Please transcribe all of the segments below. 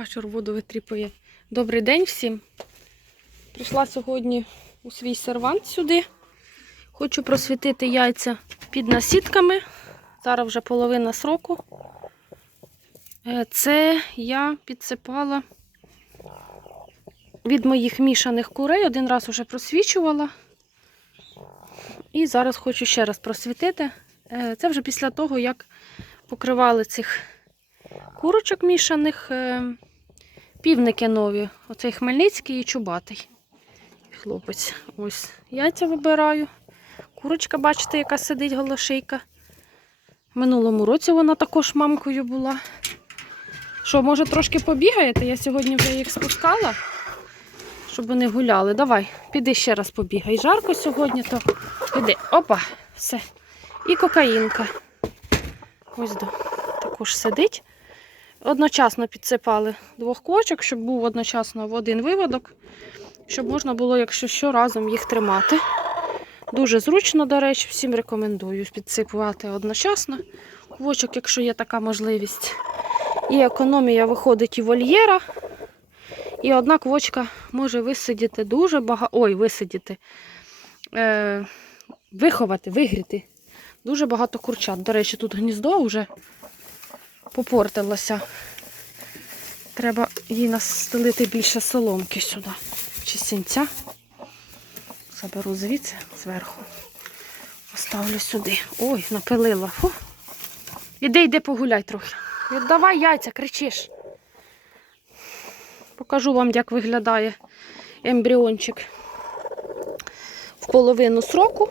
Кашур воду витріпує. Добрий день всім. Прийшла сьогодні у свій сервант сюди. Хочу просвітити яйця під насітками. Зараз вже половина сроку. Е, Це я підсипала від моїх мішаних курей. Один раз вже просвічувала. І зараз хочу ще раз просвітити. Е, Це вже після того, як покривали цих курочок мішаних, е, півники нові. Оцей Хмельницький і Чубатий. Хлопець. Ось яйця вибираю. Курочка, бачите, яка сидить голошейка. Минулому році вона також мамкою була. Що, може, трошки побігаєте? Я сьогодні вже їх спускала, щоб вони гуляли. Давай, піди ще раз побігай. Жарко сьогодні, то піди. Опа, все. І кокаїнка. Ось до. Також сидить. Одночасно підсипали двох квочок, щоб був одночасно в один виводок, щоб можна було, якщо що, разом їх тримати. Дуже зручно, до речі, всім рекомендую підсипувати одночасно. Квочок, якщо є така можливість. І економія виходить і вольєра. І одна квочка може висидіти дуже багато. Ой, висидіти. Е, виховати, вигріти. Дуже багато курчат. До речі, тут гніздо вже попортилося. Треба їй настелити більше соломки сюди. Чи сінця. Заберу звідси зверху. Поставлю сюди. Ой, напилила. Фу. Іди, йди погуляй трохи. Віддавай яйця, кричиш. Покажу вам, як виглядає ембріончик в половину сроку.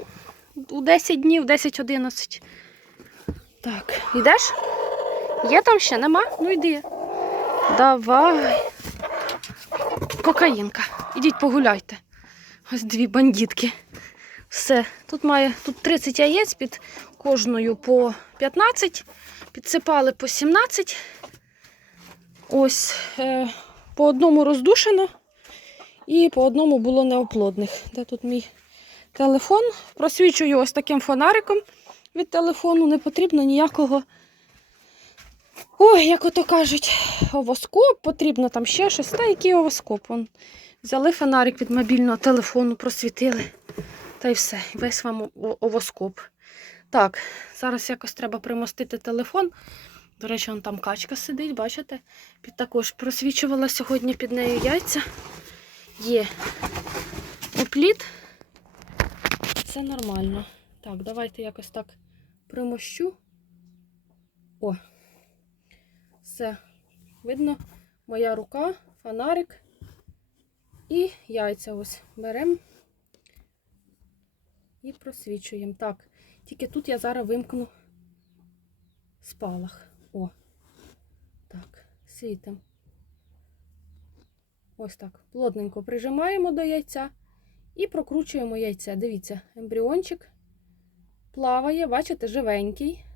У 10 днів, 10-11. Так, йдеш? Є там ще? Нема? Ну йди. Давай. Кокаїнка. Ідіть погуляйте. Ось дві бандитки. Все. Тут має тут 30 яєць під кожною по 15. Підсипали по 17. Ось е, по одному роздушено. І по одному було неоплодних. Де тут мій телефон? Просвічую ось таким фонариком від телефону. Не потрібно ніякого. Ой, як ото кажуть, овоскоп, потрібно там ще щось. Та який овоскоп? Вон, взяли фонарик від мобільного телефону, просвітили. Та й все. Весь вам овоскоп. Так, зараз якось треба примостити телефон. До речі, вон там качка сидить, бачите? Під також просвічувала сьогодні під нею яйця. Є опліт. Все нормально. Так, давайте якось так примощу. О, все. Видно, моя рука, фонарик і яйця ось беремо і просвічуємо. Так, тільки тут я зараз вимкну спалах. О, так, світимо. Ось так. Плотненько прижимаємо до яйця і прокручуємо яйце. Дивіться, ембріончик плаває, бачите, живенький.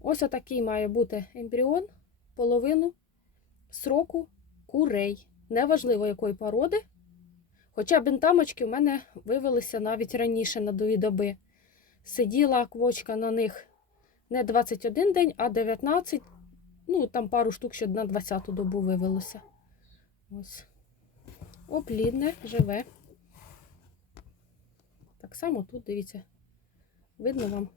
Ось отакий має бути ембріон, половину сроку курей. Неважливо якої породи. Хоча бентамочки в мене вивелися навіть раніше на дві доби. Сиділа квочка на них не 21 день, а 19. Ну, там пару штук ще на 20-ту добу вивелося. Ось. Оплідне, живе. Так само тут, дивіться, видно вам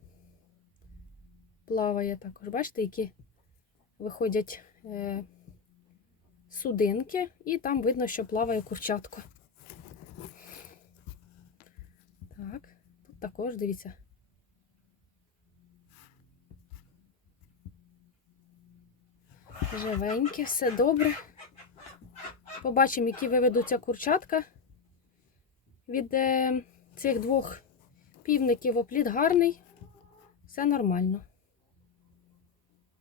плаває також. Бачите, які виходять е, судинки, і там видно, що плаває курчатко. Так, тут також дивіться. Живеньке, все добре. Побачимо, які виведуться курчатка. Від е, цих двох півників опліт гарний. Все нормально.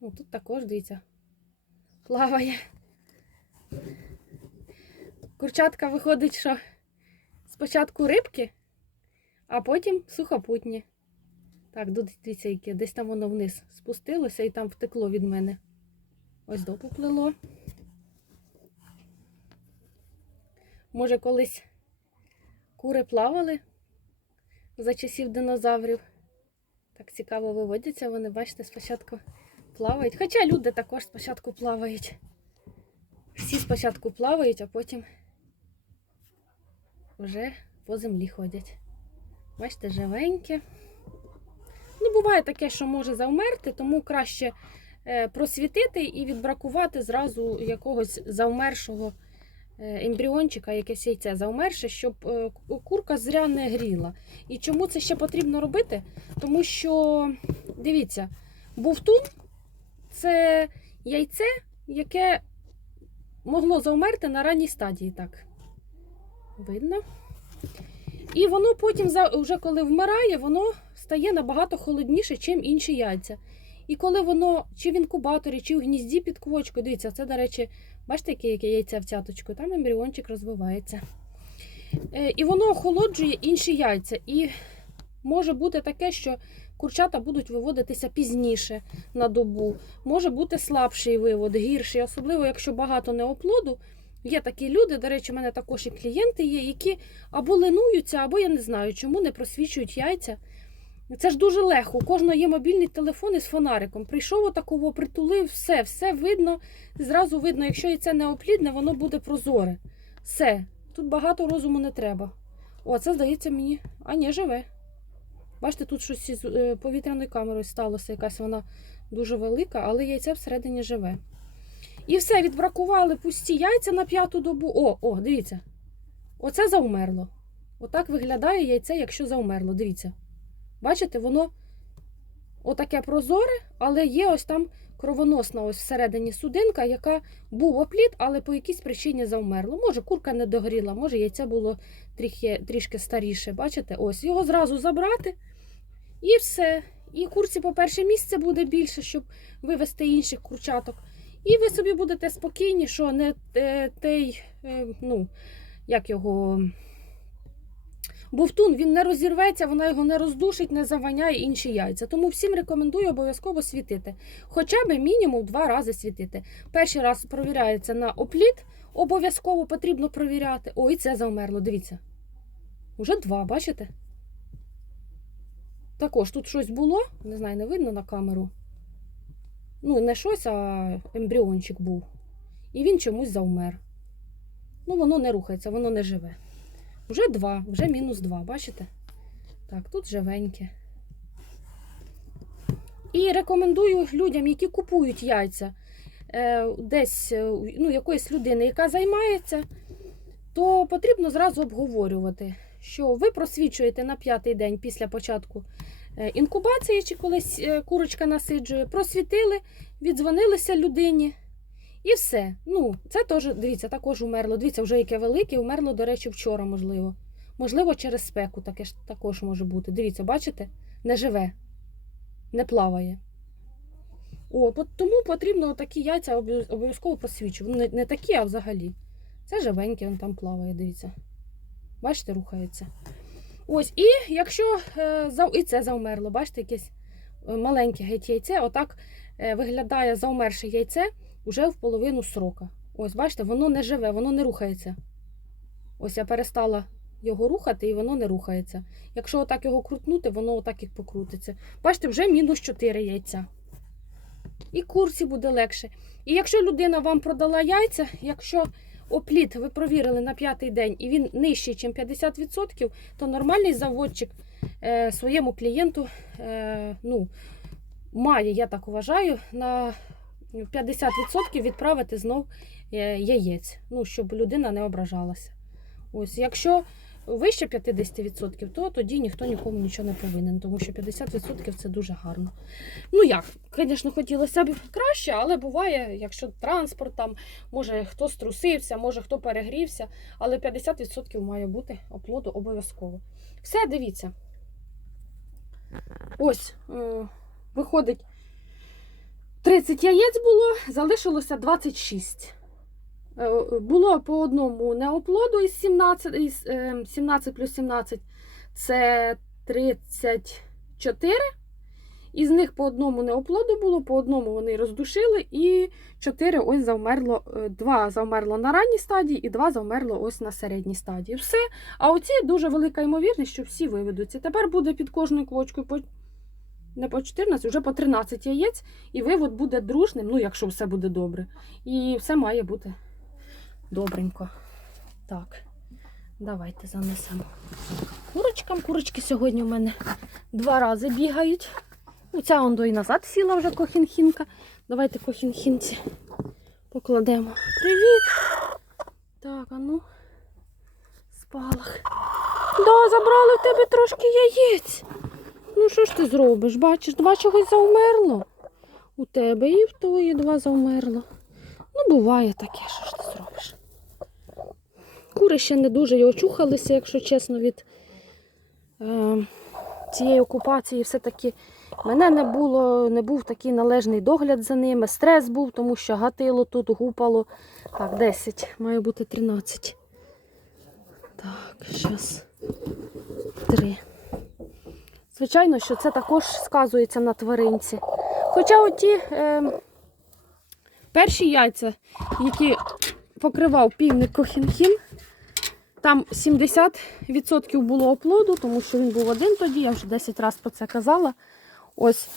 Ну, тут також, дивіться, плаває. Курчатка виходить, що спочатку рибки, а потім сухопутні. Так, дивіться, яке десь там воно вниз спустилося і там втекло від мене. Ось допоплило. Може, колись кури плавали за часів динозаврів. Так цікаво виводяться вони, бачите, спочатку плавають. Хоча люди також спочатку плавають. Всі спочатку плавають, а потім вже по землі ходять. Бачите, живеньке. Ну, буває таке, що може завмерти, тому краще е, просвітити і відбракувати зразу якогось завмершого е, ембріончика, якесь яйце завмерше, щоб е, курка зря не гріла. І чому це ще потрібно робити? Тому що, дивіться, бовтун це яйце, яке могло завмерти на ранній стадії. Так, видно. І воно потім, вже коли вмирає, воно стає набагато холодніше, ніж інші яйця. І коли воно чи в інкубаторі, чи в гнізді під квочкою, дивіться, це, до речі, бачите, яке, яке яйце в цяточку, там ембріончик розвивається. Е, І воно охолоджує інші яйця. І може бути таке, що курчата будуть виводитися пізніше на добу. Може бути слабший вивод, гірший, особливо якщо багато неоплоду. Є такі люди, до речі, у мене також і клієнти є, які або ленуються, або я не знаю, чому не просвічують яйця. Це ж дуже легко. У кожного є мобільний телефон із фонариком. Прийшов отакого, притулив, все, все видно. Зразу видно, якщо яйце не оплідне, воно буде прозоре. Все. Тут багато розуму не треба. О, це здається мені. А ні, живе. Бачите, тут щось із е, повітряною камерою сталося, якась вона дуже велика, але яйце всередині живе. І все, відбракували пусті яйця на п'яту добу. О, о, дивіться. Оце завмерло. Отак виглядає яйце, якщо завмерло. Дивіться. Бачите, воно отаке прозоре, але є ось там кровоносна ось всередині судинка, яка був опліт, але по якійсь причині завмерло. Може, курка не догоріла, може, яйце було трішки, трішки старіше. Бачите? Ось його зразу забрати і все. І курці, по-перше, місце буде більше, щоб вивести інших курчаток. І ви собі будете спокійні, що не те- той, е, ну, як його. Бовтун він не розірветься, вона його не роздушить, не заваняє інші яйця. Тому всім рекомендую обов'язково світити. Хоча б мінімум два рази світити. Перший раз провіряється на опліт, обов'язково потрібно провіряти. Ой, це завмерло, дивіться. Уже два, бачите? Також тут щось було, не знаю, не видно на камеру. Ну, не щось, а ембріончик був. І він чомусь завмер. Ну, воно не рухається, воно не живе. Вже два, вже мінус два, бачите? Так, тут живеньке. І рекомендую людям, які купують яйця е, десь е, ну, якоїсь людини, яка займається, то потрібно зразу обговорювати, що ви просвічуєте на п'ятий день після початку е, інкубації, чи колись курочка насиджує, просвітили, віддзвонилися людині. І все. Ну, це теж, дивіться, також умерло. Дивіться, вже яке велике, умерло, до речі, вчора, можливо. Можливо, через спеку таке ж також може бути. Дивіться, бачите? Не живе, не плаває. О, тому потрібно такі яйця обов'язково просвічувати. Не, не такі, а взагалі. Це живеньке, він там плаває, дивіться. Бачите, рухається. Ось, і якщо е, і це завмерло, бачите, якесь е, маленьке геть яйце, отак е, виглядає завмерше яйце уже в половину срока. Ось, бачите, воно не живе, воно не рухається. Ось я перестала його рухати, і воно не рухається. Якщо отак його крутнути, воно отак і покрутиться. Бачите, вже мінус 4 яйця. І курці буде легше. І якщо людина вам продала яйця, якщо опліт ви провірили на п'ятий день і він нижчий, ніж 50%, то нормальний заводчик е, своєму клієнту е, ну, має, я так вважаю, на 50% відправити знов е, яєць, ну, щоб людина не ображалася. Ось, якщо вище 50%, то тоді ніхто нікому нічого не повинен, тому що 50% це дуже гарно. Ну як, звісно, хотілося б краще, але буває, якщо транспорт там, може хто струсився, може хто перегрівся, але 50% має бути оплоду обов'язково. Все, дивіться. Ось, е, виходить, 30 яєць було, залишилося 26. Е, Було по одному неоплоду із 17, із, е, 17 плюс 17 це 34. Із них по одному неоплоду було, по одному вони роздушили, і 4 ось завмерло, 2 завмерло на ранній стадії, і 2 завмерло ось на середній стадії. Все. А оці дуже велика ймовірність, що всі виведуться. Тепер буде під кожною квочкою не по 14, вже по 13 яєць, і вивод буде дружним, ну якщо все буде добре. І все має бути добренько. Так, давайте занесемо курочкам. Курочки сьогодні у мене два рази бігають. Ну, ця ондо і назад сіла вже кохінхінка. Давайте кохінхінці покладемо. Привіт! Так, а ну. Спалах. Да, забрали в тебе трошки яєць. Ну що ж ти зробиш? Бачиш, два чогось завмерло. У тебе і в тої два завмерло. Ну, буває таке, що ж ти зробиш. Кури ще не дуже й очухалися, якщо чесно, від е, цієї окупації. Все-таки мене не було, не був такий належний догляд за ними. Стрес був, тому що гатило тут, гупало. Так, 10, має бути 13. Так, зараз. 3. Звичайно, що це також сказується на тваринці. Хоча оті е, перші яйця, які покривав півник Кохінхін, там 70% було оплоду, тому що він був один тоді, я вже 10 разів про це казала. Ось.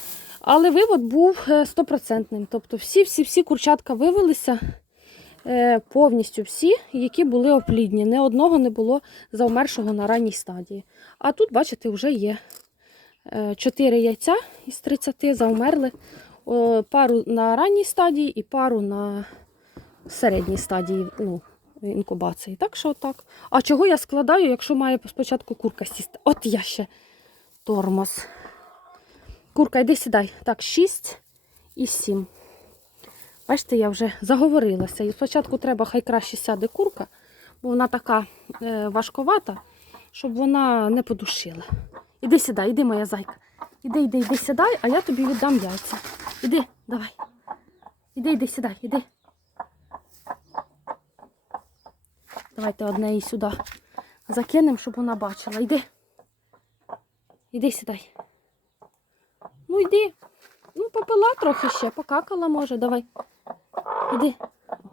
Але вивод був е, стопроцентним. Тобто всі-всі-всі курчатка вивелися е, повністю всі, які були оплідні. Ні одного не було завмершого на ранній стадії. А тут, бачите, вже є 4 яйця із 30 завмерли. Пару на ранній стадії і пару на середній стадії ну, інкубації. Так що так. А чого я складаю, якщо має спочатку курка сісти? От я ще тормоз. Курка, йди сідай. Так, 6 і 7. Бачите, я вже заговорилася. І спочатку треба, хай краще сяде курка, бо вона така е, важковата, щоб вона не подушила. Іди сідай, іди, моя зайка. Іди, іди, іди сідай, а я тобі віддам яйця. Іди, давай. Іди, іди, сідай, іди. Давайте одне її сюди закинемо, щоб вона бачила. Іди. Іди сідай. Ну йди. Ну, попила трохи ще, покакала може, давай. Іди.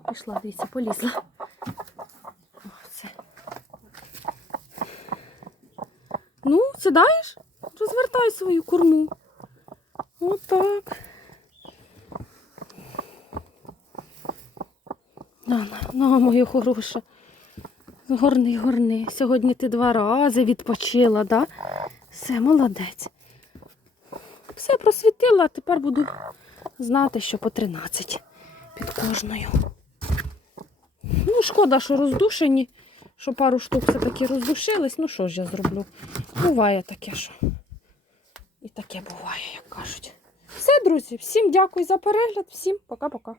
Пішла, дивіться, полізла. О, все. Ну, сідаєш? Розвертай свою корму. Отак. На, на, на, моя хороша. Горни, горни. Сьогодні ти два рази відпочила, да? Все, молодець. Все просвітила, а тепер буду знати, що по 13 під кожною. Ну, шкода, що роздушені, що пару штук все-таки роздушились. Ну що ж я зроблю? Буває таке, що. І таке буває, як кажуть. Все, друзі, всім дякую за перегляд, всім пока-пока.